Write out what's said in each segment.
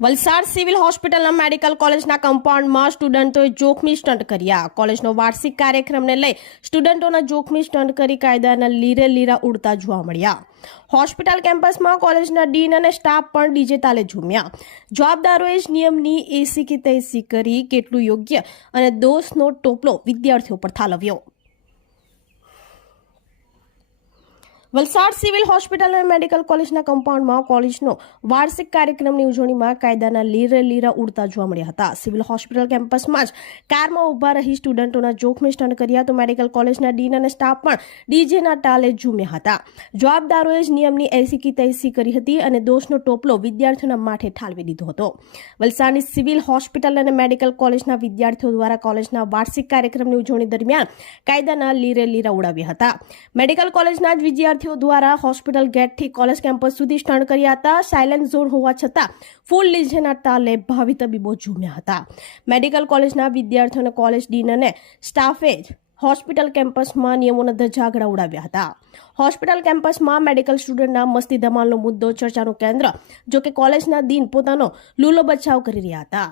Valsad civil હોસ્પિટલના medical કોલેજના કમ્પાઉન્ડમાં સ્ટુડન્ટોએ જોખમી સ્ટન્ટ કર્યા. કોલેજનો વાર્ષિક કાર્યક્રમને લઈ સ્ટુડન્ટોના જોખમી સ્ટન્ટ કરી કાયદાના લીરે લીરા ઉડતા જોવા મળ્યા. હોસ્પિટલ કેમ્પસમાં કોલેજના ડીન અને સ્ટાફ પણ ડીજે તાલે ઝૂમ્યા. જવાબદારોએ જ નિયમની એસી કે તૈસી કરી કેટલું યોગ્ય અને દોષનો ટોપલો વિદ્યાર્થીઓ પર ઠાલવ્યો. વલસાડ સિવિલ હોસ્પિટલ અને મેડિકલ કોલેજના કમ્પાઉન્ડમાં કોલેજનો વાર્ષિક કાર્યક્રમની ઉજવણીમાં કાયદાના લીરે લીરા ઉડતા જોવા મળ્યા હતા. સિવિલ હોસ્પિટલ કેમ્પસમાં જ કારમાં ઊભા રહી સ્ટુડન્ટોના જોખમી સ્ટન્ટ કર્યા તો મેડિકલ કોલેજના ડીન અને સ્ટાફ પણ ડીજેના ટાલે ઝૂમ્યા હતા. જવાબદારોએ જ નિયમની એસી કી તૈસી કરી હતી અને દોષનો ટોપલો વિદ્યાર્થીઓના માથે ઠાલવી દીધો હતો. વલસાડની સિવિલ હોસ્પિટલ અને મેડિકલ કોલેજના વિદ્યાર્થીઓ દ્વારા કોલેજના વાર્ષિક કાર્યક્રમની ઉજવણી દરમિયાન કાયદાના લીરે લીરા ઉડાવ્યા હતા. મેડિકલ કોલેજના જ વિદ્યાર્થીઓ દ્વારા હોસ્પિટલ ગેટથી કોલેજ કેમ્પસ સુધી સ્ટન્ટ કર્યા હતા. સાયલેન્ટ ઝોન હોવા છતાં ફૂલ લીઝેના તાલે ભાવિ તબીબો ઝૂમ્યા હતા. મેડિકલ કોલેજના વિદ્યાર્થીઓને કોલેજ ડીન અને સ્ટાફે જ હોસ્પિટલ કેમ્પસમાં નિયમોના ધજાગડા ઉડાવ્યા હતા. હોસ્પિટલ કેમ્પસમાં મેડિકલ સ્ટુડન્ટના મસ્તી ધમાલનો મુદ્દો ચર્ચાનું કેન્દ્ર, જોકે કોલેજના દિન પોતાનો લૂલો બચાવ કરી રહ્યા હતા.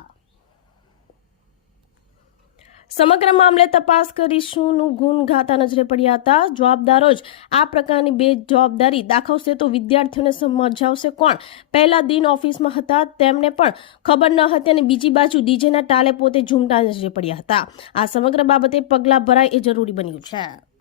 સમગ્ર મામલે તપાસ કરીશુંનું ગુણ ગાતા નજરે પડ્યા હતા. જવાબદારો જ આ પ્રકારની બે જવાબદારી દાખવશે તો વિદ્યાર્થીઓને સમજાવશે કોણ? પહેલા દિન ઓફિસમાં હતા. તેમને પણ ખબર ન હતી અને બીજી બાજુ ડીજેના ટાલે પોતે ઝૂમટા નજરે પડ્યા હતા. આ સમગ્ર બાબતે પગલાં ભરાય એ જરૂરી બન્યું છે.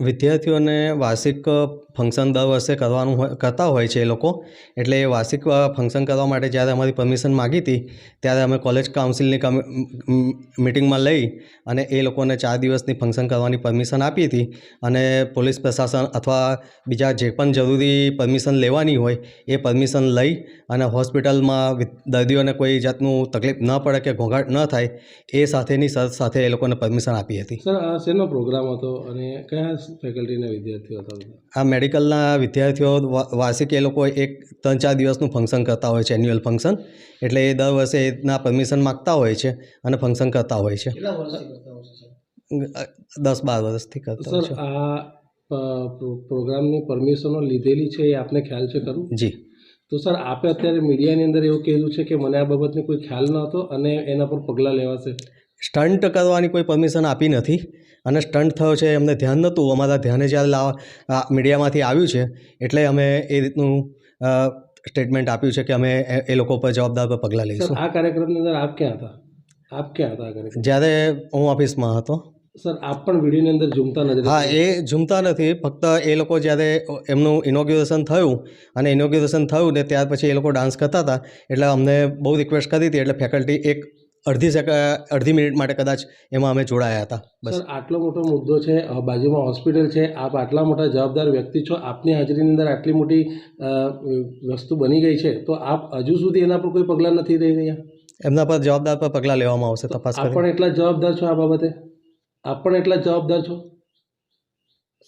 વિદ્યાર્થીઓને વાર્ષિક ફંક્શન દર વર્ષે કરવાનું હોય, કરતા હોય છે એ લોકો. એટલે એ વાર્ષિક ફંક્શન કરવા માટે જ્યારે અમારી પરમિશન માગી હતી, ત્યારે અમે કોલેજ કાઉન્સિલની મિટિંગમાં લઈ અને એ લોકોને ચાર દિવસની ફંક્શન કરવાની પરમિશન આપી હતી. અને પોલીસ પ્રશાસન અથવા બીજા જે પણ જરૂરી પરમિશન લેવાની હોય, એ પરમિશન લઈ અને હોસ્પિટલમાં દર્દીઓને કોઈ જાતનું તકલીફ ન પડે કે ઘોંઘાટ ન થાય, એ સાથેની શરત સાથે એ લોકોને પરમિશન આપી હતી. સર શેનો પ્રોગ્રામ હતો અને કયા ફેકલ્ટીના વિદ્યાર્થીઓ હતા આ મેડિકલના વિદ્યાર્થીઓ વાર્ષિક એ લોકો એક ત્રણ ચાર દિવસનું ફંક્શન કરતા હોય છે એન્યુઅલ ફંક્શન એટલે એ દર વર્ષે એના પરમિશન માગતા હોય છે અને ફંક્શન કરતા હોય છે. દસ બાર વર્ષથી કરતા હોય સર છે. આ પ્રોગ્રામની પરમિશનો લીધેલી છે એ આપને ખ્યાલ છે ખરું? જી. તો સર આપે અત્યારે મીડિયાની અંદર એવું કહેલું છે કે મને આ બાબતને કોઈ ખ્યાલ ન હતો અને એના પર પગલાં લેવાશે. સ્ટન્ટ કરવાની કોઈ પરમિશન આપી નથી અને સ્ટન્ટ થયો છે એમને ધ્યાન નહોતું. અમારા ધ્યાને જ્યારે લાવા મીડિયામાંથી આવ્યું છે એટલે અમે એ રીતનું સ્ટેટમેન્ટ આપ્યું છે કે અમે એ- એ લોકો પર જવાબદાર પર પગલાં લઈશું. આ કાર્યક્રમની અંદર આપ ક્યાં હતા? આપ ક્યાં હતા જ્યારે હું ઓફિસમાં હતો. સર આપ પણ વિડીયોની અંદર ઝૂમતા નથી હા એ ઝૂમતા નથી ફક્ત એ લોકો જ્યારે એમનું ઇનોગ્યુરેશન થયું અને ઇનોગ્યુરેશન થયું ને ત્યાર પછી એ લોકો ડાન્સ કરતા હતા એટલે અમને બહુ રિક્વેસ્ટ કરી હતી એટલે ફેકલ્ટી એક અડધી અડધી મિનિટ માટે કદાચ એમાં અમે જોડાયા હતા. બસ. આટલો મોટો મુદ્દો છે બાજુમાં હોસ્પિટલ છે આપ આટલા મોટા જવાબદાર વ્યક્તિ છો આપની હાજરીની અંદર આટલી મોટી વસ્તુ બની ગઈ છે તો આપ હજુ સુધી એના પર કોઈ પગલાં નથી લઈ રહ્યા? એમના પર જવાબદાર પર પગલાં લેવામાં આવશે તપાસ આપ પણ એટલા જવાબદાર છો આ બાબતે? આપ પણ એટલા જવાબદાર છો?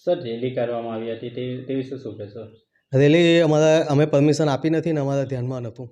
સર રેલી કરવામાં આવી હતી તે તે વિશે શું કહેશો? રેલી અમારા અમે પરમિશન આપી નથી ને અમારા ધ્યાનમાં નહોતું.